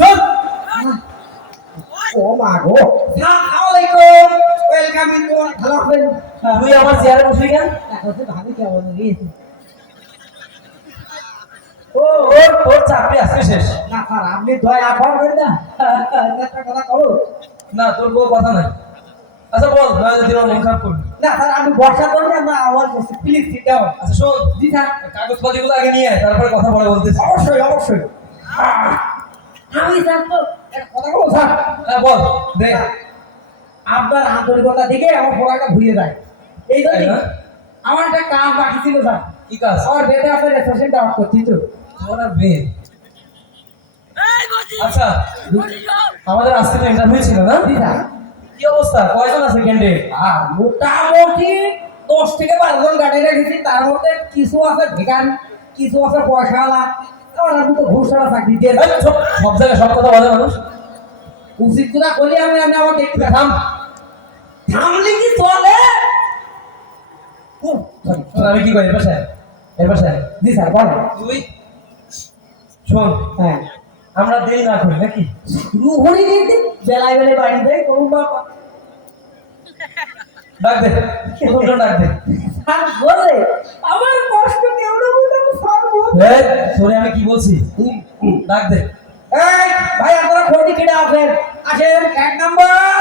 চল। ও মা গো, আসসালামু আলাইকুম, ওয়েলকাম ইন টু ভালো আছেন? তুই আমার চেয়ারে বসবি কেন? এখন তো ভাবি কেমন গিয়েছে। তোর চাকরি আজকে শেষ। না স্যার, আপনি দয়া করবেন না, একটা কথা কবো? না তোর কোনো কথা নাই। আচ্ছা বল, নয় যদি আমার মন খারাপ করবি। না স্যার, আমি বর্ষা করলে আমরা আওয়াজ করছি, প্লিজ সিট ডাউন। আচ্ছা শোন, জি স্যার। কাগজপাতিগুলো আগে নিয়ে আয়, তারপরে কথা বলে বলতেছি। অবশ্যই অবশ্যই। আমি স্যার তো একটা কথা বলবো স্যার। হ্যাঁ বল, দে। আপনার আন্তরিকতা দিকে আমার পড়াটা ভুলিয়ে যায়। এই জন্য তাই না? আমার একটা কাজ বাকি ছিল স্যার। কি কাজ? আমার বেটে আপনার রেস্টুরেন্টটা অফ করছি তো। তোমার আর মেয়ে। আচ্ছা, আমাদের আজকে তো ইন্টারভিউ ছিল না? জি স্যার। কি অবস্থা, কয়জন আছে ক্যান্ডিডেট? আর মোটামুটি 10 থেকে 12 জন গাড়ি রেখেছি, তার মধ্যে কিছু আছে ভেগান, কিছু আছে পয়সাওয়ালা, আর আমি তো ঘুষ ছাড়া চাকরি দিয়ে সব জায়গায় সব কথা বলে মানুষ। উচিত না করলে আমি আমি আমার দেখতে তুই থাম। থামলে কি চলে? ও, sorry, শোন, আমি কি করি, এর পাশে আয়। জি স্যার বলেন। তুই শোন, হ্যাঁ, আমরা দেরি না করি নাকি? রুহরি দিতে বেলায় বেলায় বাড়ি দেয় করুন বাবা। ডাক দে, প্রথমটা ডাক দে। স্যার বলে আমার কষ্ট কেউ না বলে আমি স্যার বলে। এই, তোরে আমি কি বলছি? ডাক দে। এই ভাই, আপনারা খন্ডি কেটে আসেন, আসেন 1 নাম্বার।